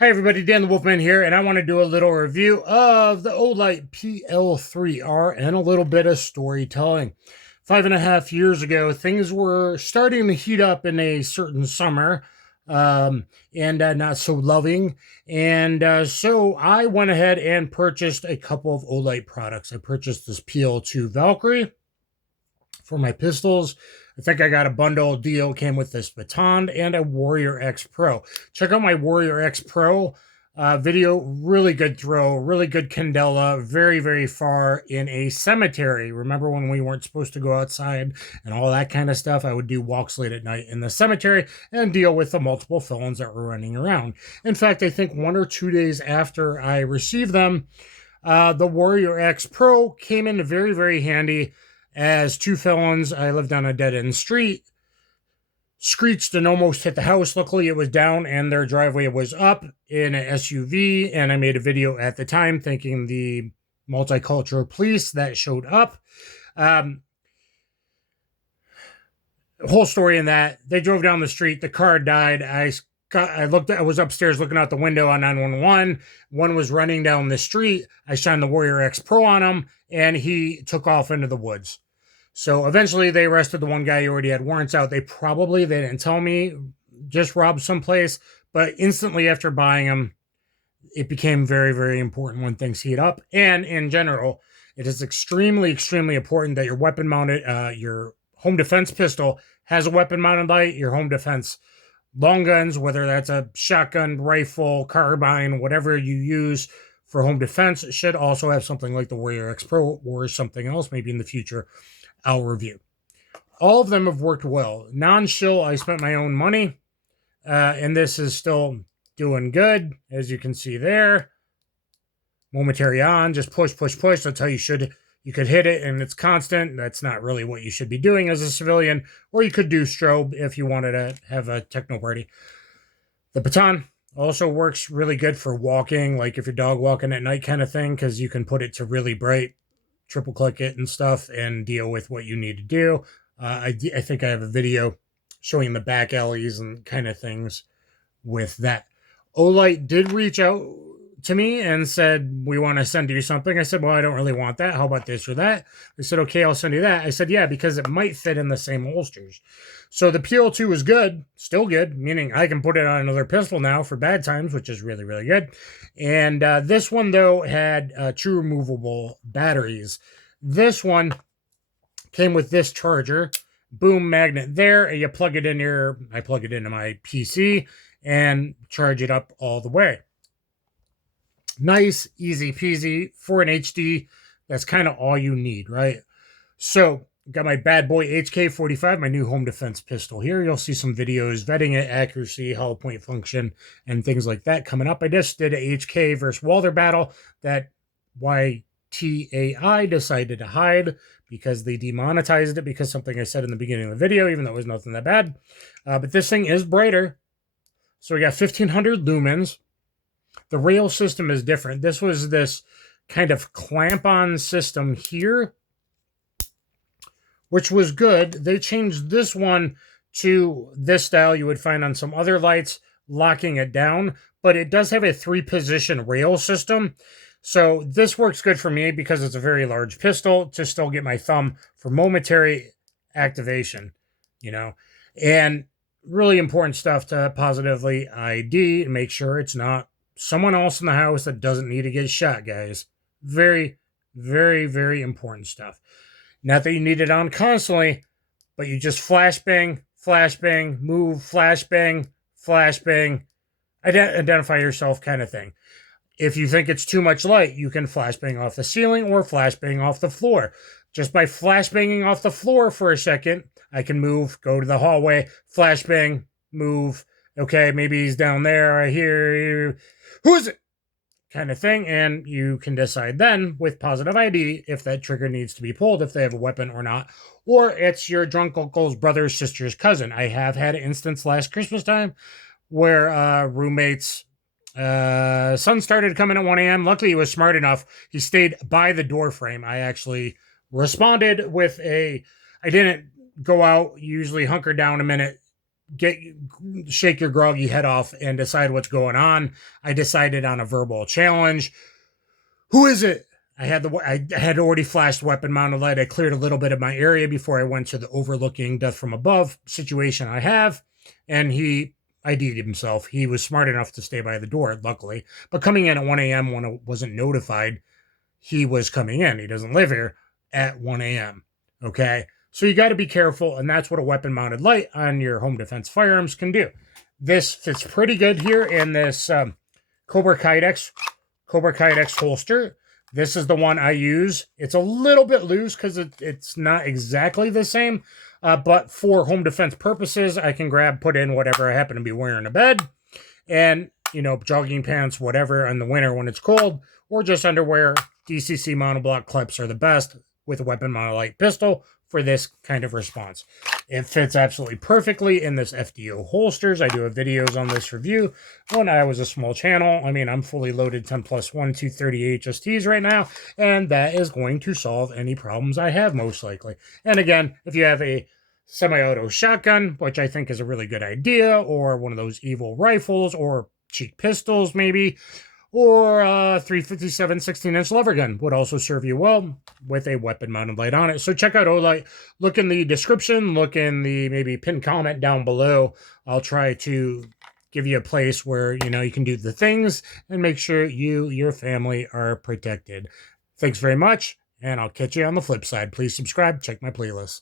Hi everybody, Dan the Wolfman here, and I want to do a little review of the Olight PL3R and a little bit of storytelling. 5.5 years ago, things were starting to heat up in a certain summer, and not so loving. So I went ahead and purchased a couple of Olight products. I purchased this PL2 Valkyrie for my pistols. I think I got a bundle deal, came with this baton and a Warrior X Pro. Check out my Warrior X Pro video. Really good throw, really good candela, very, very far in a cemetery. Remember when we weren't supposed to go outside and all that kind of stuff? I would do walks late at night in the cemetery and deal with the multiple felons that were running around. In fact, I think 1 or 2 days after I received them, the Warrior X Pro came in very, very handy as two felons. I lived on a dead-end street, screeched and almost hit the house. Luckily, it was down and their driveway was up in an SUV, and I made a video at the time thanking the multicultural police that showed up. Whole story in that they drove down the street, the car died. I was upstairs looking out the window on 911. One was running down the street. I shined the Warrior X Pro on him, and he took off into the woods. So eventually they arrested the one guy who already had warrants out. They didn't tell me, just robbed someplace. But instantly after buying them, it became very, very important when things heat up. And in general, it is extremely, extremely important that your weapon mounted, your home defense pistol has a weapon mounted light. Your home defense long guns, whether that's a shotgun, rifle, carbine, whatever you use for home defense, should also have something like the Warrior X Pro or something else maybe in the future I'll review. All of them have worked well. Non-shill, I spent my own money, and this is still doing good, as you can see there. Momentary on, just push, push, push. That's how you could hit it, and it's constant. That's not really what you should be doing as a civilian, or you could do strobe if you wanted to have a techno party. The baton also works really good for walking, like if you're dog walking at night kind of thing, because you can put it to really bright, triple click it and stuff and deal with what you need to do. I think I have a video showing the back alleys and kind of things with that. Olight did reach out to me and said, we want to send you something. I said, well, I don't really want that. How about this or that? They said, okay, I'll send you that. I said, yeah, because it might fit in the same holsters. So the PL2 is good, still good, meaning I can put it on another pistol now for bad times, which is really, really good. And this one, though, had true removable batteries. This one came with this charger, boom magnet there, and you plug it in I plug it into my PC and charge it up all the way. Nice, easy peasy for an HD. That's kind of all you need, right? So got my bad boy HK45, my new home defense pistol here. You'll see some videos vetting it, accuracy, hollow point function, and things like that coming up. I just did a HK versus Walther battle that YTAI decided to hide because they demonetized it because something I said in the beginning of the video, even though it was nothing that bad. But this thing is brighter. So we got 1500 lumens. The rail system is different. This was this kind of clamp-on system here, which was good. They changed this one to this style you would find on some other lights, locking it down, but it does have a 3-position rail system. So this works good for me because it's a very large pistol to still get my thumb for momentary activation, and really important stuff to positively ID and make sure it's not someone else in the house that doesn't need to get shot, guys. Very, very, very important stuff. Not that you need it on constantly, but you just flashbang, move, flashbang, identify yourself kind of thing. If you think it's too much light, you can flashbang off the ceiling or flashbang off the floor. Just by flashbanging off the floor for a second, I can move, go to the hallway, flashbang, move. Okay, maybe he's down there. I hear you. Who is it? Kind of thing. And you can decide then with positive ID if that trigger needs to be pulled, if they have a weapon or not. Or it's your drunk uncle's brother, sister's cousin. I have had an instance last Christmas time where roommates' son started coming at 1 a.m. Luckily, he was smart enough. He stayed by the door frame. I actually responded with I didn't go out, usually hunker down a minute, shake your groggy head off and decide what's going on. I decided on a verbal challenge. Who is it? I had already flashed weapon mounted light. I cleared a little bit of my area before I went to the overlooking death from above situation I have, and he ID'd himself. He was smart enough to stay by the door, luckily. But coming in at 1 a.m. when I wasn't notified, he was coming in. He doesn't live here at 1 a.m. Okay? So you got to be careful, and that's what a weapon-mounted light on your home defense firearms can do. This fits pretty good here in this Cobra Kydex holster. This is the one I use. It's a little bit loose because it's not exactly the same, but for home defense purposes, I can put in whatever I happen to be wearing to bed, and, you know, jogging pants, whatever, in the winter when it's cold, or just underwear. DCC monoblock clips are the best with a weapon mounted light pistol for this kind of response. It fits absolutely perfectly in this FDO holsters. I do have videos on this review when I was a small channel. I mean, I'm fully loaded 10+1 230 HSTs right now, and that is going to solve any problems I have, most likely. And again, if you have a semi-auto shotgun, which I think is a really good idea, or one of those evil rifles, or cheap pistols maybe, or a 357 16-inch lever gun would also serve you well with a weapon-mounted light on it. So check out Olight. Look in the description. Look in the maybe pinned comment down below. I'll try to give you a place where, you know, you can do the things and make sure your family are protected. Thanks very much, and I'll catch you on the flip side. Please subscribe. Check my playlist.